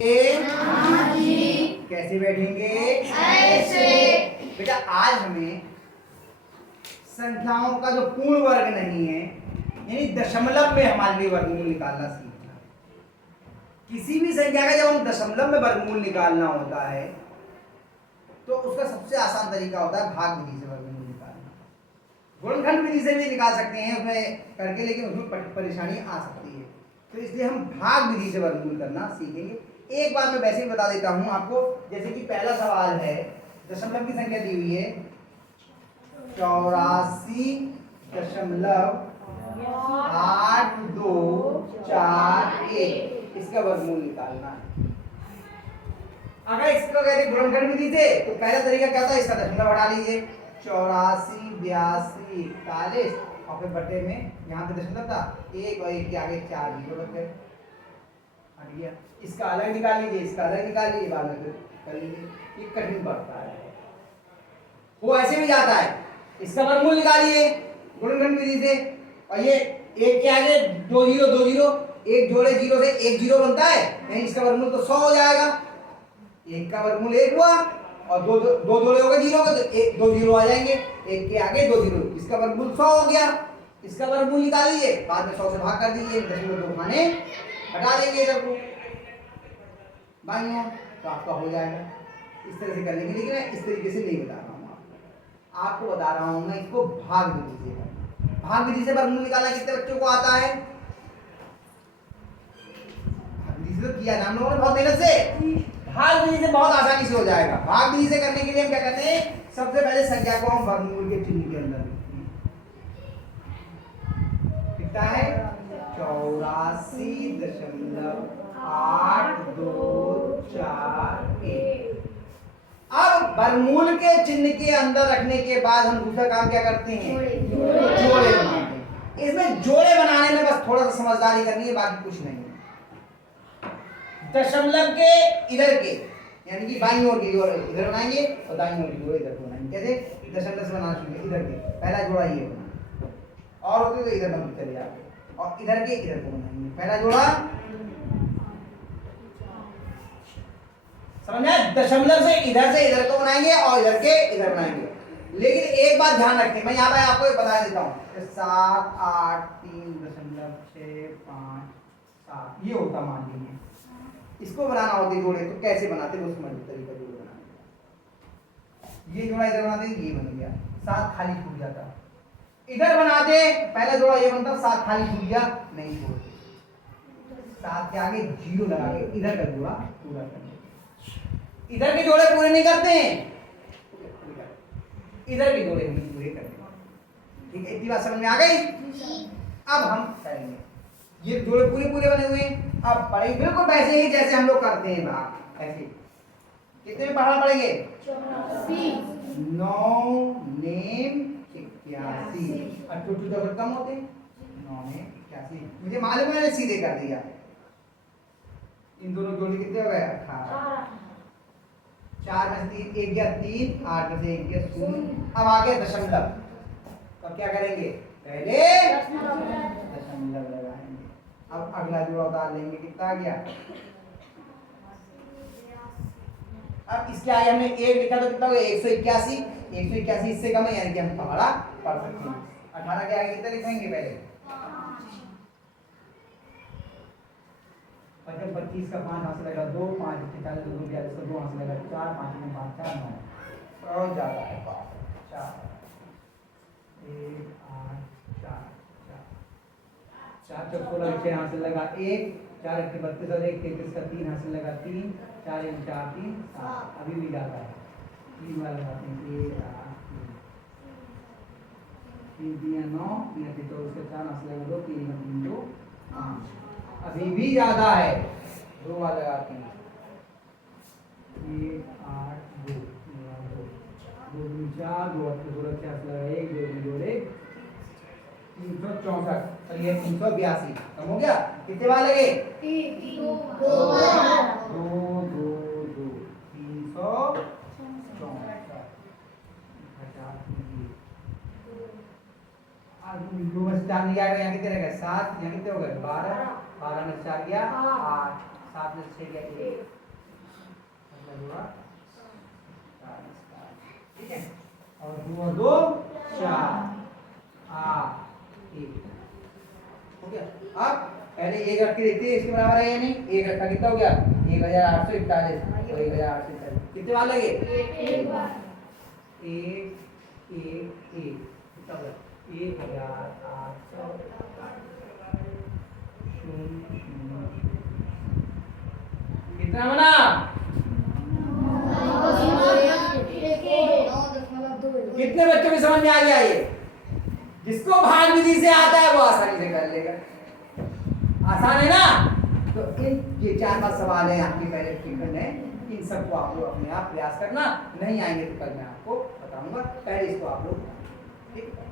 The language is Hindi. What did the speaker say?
हाँ जी। कैसे बैठेंगे? ऐसे। बेटा आज हमें संख्याओं का जो पूर्ण वर्ग नहीं है यानी दशमलव में हमारे लिए वर्गमूल निकालना सीखना है। किसी भी संख्या का जब हम दशमलव में वर्गमूल निकालना होता है तो उसका सबसे आसान तरीका होता है भाग विधि से वर्गमूल निकालना। गुणनखंड विधि से भी निकाल सकते हैं उसमें करके, लेकिन उसमें परेशानी आ सकती है, तो इसलिए हम भाग विधि से वर्गमूल करना सीखेंगे। एक बार मैं वैसे ही बता देता हूं आपको, जैसे कि पहला सवाल है, दशमलव की संख्या दी हुई है 84.8241, इसका वर्गमूल निकालना है। अगर इसको कहते गुणनखंड विधि से तो पहला तरीका क्या होता है, इसका दशमलव हटा लीजिए, 84, 82, 41 और फिर बटे में यहाँ पे दशमलव था, एक और एक के आगे 4 जीरो रख गए, हट गया। इसका अलग निकाल लीजिए, इसका अलग निकाल लीजिए, बाद में कर लीजिए। ये कठिन पड़ता है, वो ऐसे भी जाता है। इसका वर्गमूल निकालिए गुणनखंड विधि से, और ये एक के आगे 2 जीरो 2 जीरो, एक जोड़े जीरो से 1 जीरो बनता है, यानी इसका वर्गमूल तो 100 हो जाएगा। एक का वर्गमूल 1 हुआ और दो जोड़े हो गए जीरो के, तो एक 2 जीरो आ जाएंगे, एक के आगे 2 जीरो, इसका वर्गमूल 100 हो गया। इसका वर्गमूल निकाल लीजिए, बाद में 100 से भाग कर दीजिए, दशमलव दो खाने हटा देंगे इधर को बाईं ओर, तो आपका हो जाएगा। इस तरह से कर लेंगे, लेकिन मैं इस तरीके से नहीं बता रहा हूँ आपको बता रहा हूँ मैं इसको भाग विधि से करना। भाग विधि से वर्गमूल निकालना कितने बच्चों को आता है? भाग विधि से तो किया ना हम लोगों ने बहुत मेहनत से। भाग विधि से बहुत आसानी से हो जाएगा। भाग विधि से करने के लिए हम क्या करते हैं, सबसे पहले संख्या को हम वर्गमूल के चिन्ह के अंदर लिखते हैं। कितना है? 84.8241। अब वर्गमूल के चिन्ह के अंदर रखने के बाद हम दूसरा काम क्या करते हैं, जोड़े बनाते हैं। इसमें जोड़े बनाने में बस थोड़ा सा समझदारी करनी है, बाकी कुछ नहीं है। दशमलव के इधर के यानी कि बाईं ओर की जोड़े इधर बनाएंगे और दाईं ओर की जोड़े इधर बनाएंगे। कैसे? दशमलव से बनाना शुरू इधर के, पहला जोड़ा ये बना, और होते तो इधर बन चले जाते, और इधर के इधर को बनाएंगे। पहला जोड़ा समझ आए? दशमलव से इधर को बनाएंगे और इधर के इधर बनाएंगे। लेकिन एक बात ध्यान रखें, मैं यहाँ पे आपको बता देता हूँ, 7 8 3.657 ये होता मान लीजिए। इसको बनाना होती जोड़े तो कैसे बनाते वो समझ तरीका जोड़े बनाने का। ये जोड़ा इधर बनाते ये बन गया, 7 खाली छूट जाता। इधर बनाते पहला जोड़ा ये बनता, 7 खाली छूट गया, नहीं छोड़ते, 7 के आगे 0 लगा के इधर का जोड़ा पूरा कर। इधर के जोड़े पूरे नहीं करते हैं, इधर के जोड़े हम पूरे करते हैं। ठीक है, इतनी बात समझ में आ गई? अब हम करेंगे, ये जोड़े पूरे पूरे बने हुए हैं। अब पढ़ेंगे बिल्कुल वैसे ही जैसे हम लोग करते हैं भाग, ऐसे। कितने में पढ़ना पड़ेंगे? 9 नेम 81, और टू टू कम होते हैं, 9 नेम 81। मुझे मालूम है मैंने सीधे कर दिया। इन दोनों जोड़े कितने हो गए? 18। 4 में से 3 1 गया 3, 8 में से 1 गया 0। अब आ गया दशमलव, तो क्या करेंगे? पहले दशमलव लगाएंगे। अब अगला जोड़ा उतार लेंगे, कितना आ गया? अब इसके आगे हमने 1 लिखा तो कितना हो गया? 181। 181 इससे कम है, यानी कि हम पहाड़ा पढ़ सकते हैं। 18 के आगे कितना लिखेंगे? पहले 25 का 5 हाथ से लगा 2, 5 40 2 40 2 हाथ से लगा 4, 5 में 5 4 9, बहुत ज्यादा है 4 1 8 4 4 4 16 6 हाथ से लगा 1, 4 1 32 और 1 33 का 3 हाथ से लगा 3, 4 1 4 3 7, अभी भी जाता है 3 बार लगाते हैं 1 8 3 3 9 3 3 तो उसके 4 हाथ से लगा 2, 3 3 2 5, अभी भी ज्यादा है, 2 बार लगाते हैं 1 8 2 2 2 4 2 8 16 6 लगा 1 2 2 जोड़े 364, और ये 382 कम हो गया। कितने बार लगे? 2 बार 2 2 2 364 दो में 4 नहीं आएगा, यहाँ कितने रहेगा? 7, यहाँ कितने हो गए? 12 12 में 4 गया 8, 7 में 6 गया 1, मतलब हुआ 40 का, ठीक है। और हुआ 2 4 8 1 हो गया। अब पहले 1 रख के देखते हैं इसके बराबर है या नहीं। 1 रखा कितना हो गया 1841 और 1840 कितने बार लगे? एक बार। 1 1 1 कितना हो गया 1800 कितना बना? कितने बच्चों की समझ में आ गया ये? जिसको भाग विधि से आता है वो आसानी से कर लेगा। आसान है ना? तो ये 4-5 सवाल है आपके पहले ठीक है, इन सबको आप लोग अपने आप प्रयास करना, नहीं आएंगे तो कल मैं आपको बताऊंगा, पहले इसको आप लोग ठीक है।